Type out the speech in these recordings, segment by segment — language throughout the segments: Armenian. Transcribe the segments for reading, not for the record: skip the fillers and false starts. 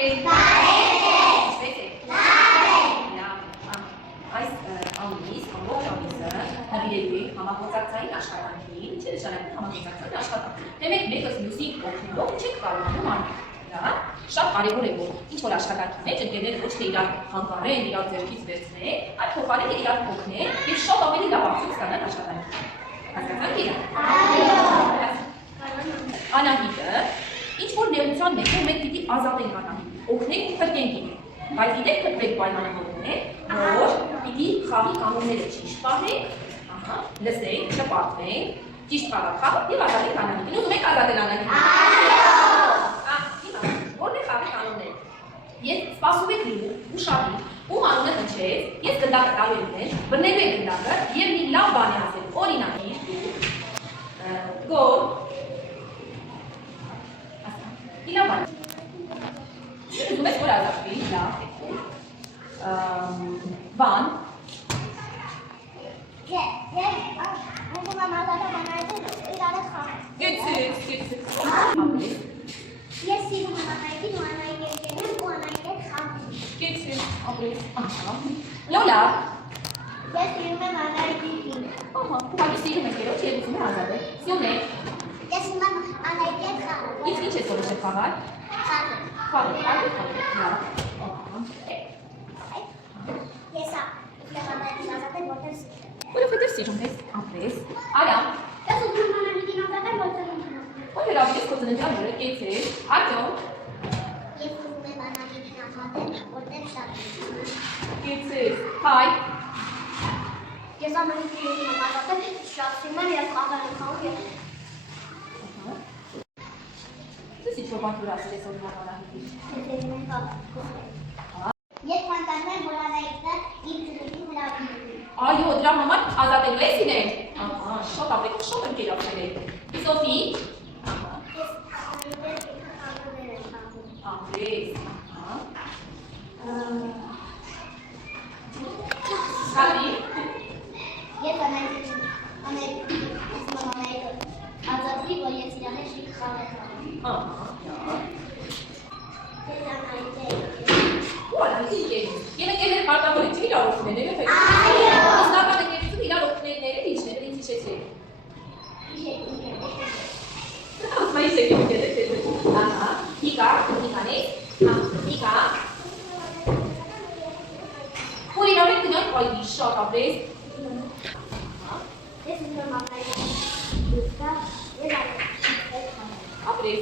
Այս ամիս, ամբողջ ամիսը նվիրելու ենք համագործակցային աշխատանքին, ինչ է նշանակում համագործակցային աշխատանք։ Դե մենք մեկս մյուսին օգնելով չենք կարողանում անել։ Դա շատ կարևոր է, որ ինչ որ աշխատանքի մեջ ընկերները ոչ թե իրար հանկարեն, իրար ձեռքից վերցնեն, այլ փոխարենը իրար օգնեն եւ շատ ավելի լավ արդյունք ստանան աշխատանքից։ Հասկացա՞նք իրար։ Անահիտը ինչ որ նեղության մեջ մենք պիտի ազատենք Անահիտին, օգնենք ու փրկենք իրեն։ Բայց գիտեք փրկվեք պայմանավորվում է, որ պիտի խաղի կանոնները ճիշտ պահենք, լսենք, չպարտվենք, ճիշտ խաղը եւ ազատենք Անահիտին։ Ուզում եք ազատել Անահիտին։ Որն է խաղի կանոնները։ Ես սպասում եք լինում, ուշադիր, ում անունը հնչեց, ես գնդակը տալու եմ ինձ, բռնելու եք գնդակը եւ մի լավ բան է ասել, օրինակի գոլ Իլավան ուզում ես որ ազատվի, լավ բան Գեցից Ես սիրում եմ Անահիտին ու Անահիտի ընկերներն ու Անահիտի խաղը Գեցից, ապրես, Լոլա Ես սիրում եմ Անահիտի կին Ուղղակի սիրում ես երոց և ուզում է ազատել Սյունե Ես սիրում եմ Անահիտի խաղը Ինչ ես որոշել խաղալ Խաղը Ես Անահիտին ազատել որտեղ սիրում Որովհետև սիրում ես, ապրես Արամ Ես ուզում եմ Անահիտին ազատել որտեղ Ո՞ր հրավիրես քո ծննդյան օրը կեցես, Արտյոմ Ես ուզում եմ Անահիտին ազատել որտեղ շատ Կեցես, հայ Ես Անահիտին ուզում եմ ազատել շատ սիրում եմ և խաղալ եմ խաղում և Դες ինչ-որ բան որ ասել ես օրինակ Անահիտին Ես կանտանում եմ, որ Անահիտը իմ ծննդին հրավիրում Այո, դրա համար ազատելու ես իրեն Շատ ապրեք, շատ ընկերացել եք Սոֆի Ես Անահիտի խաղներ եմ խաղում Ապրես Սալի Ես Անահիտին ազատվի, որ ես իրան հետ շիկ խաղ եմ Ես Անահիտի Ու Անահիտի Եվ ընկերները պարտավոր են չէ իրար օգնել Այո Իսկական ընկերություն իրար օգնելները ինչն է, ինձ հիշեցեք Ասմայիս եք ընկերներ Հիկա, հիկանես Հիկա Որ իրար եք գնանք այդի շատ ապրես Ես ուզում եմ Անահիտի Ապրես,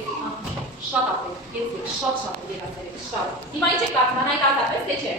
շատ ապրես, ես եք շատ երացել եք, շատ Հիմա ինչ եք կարծում, Անահիտ ազատվեց, թե չէ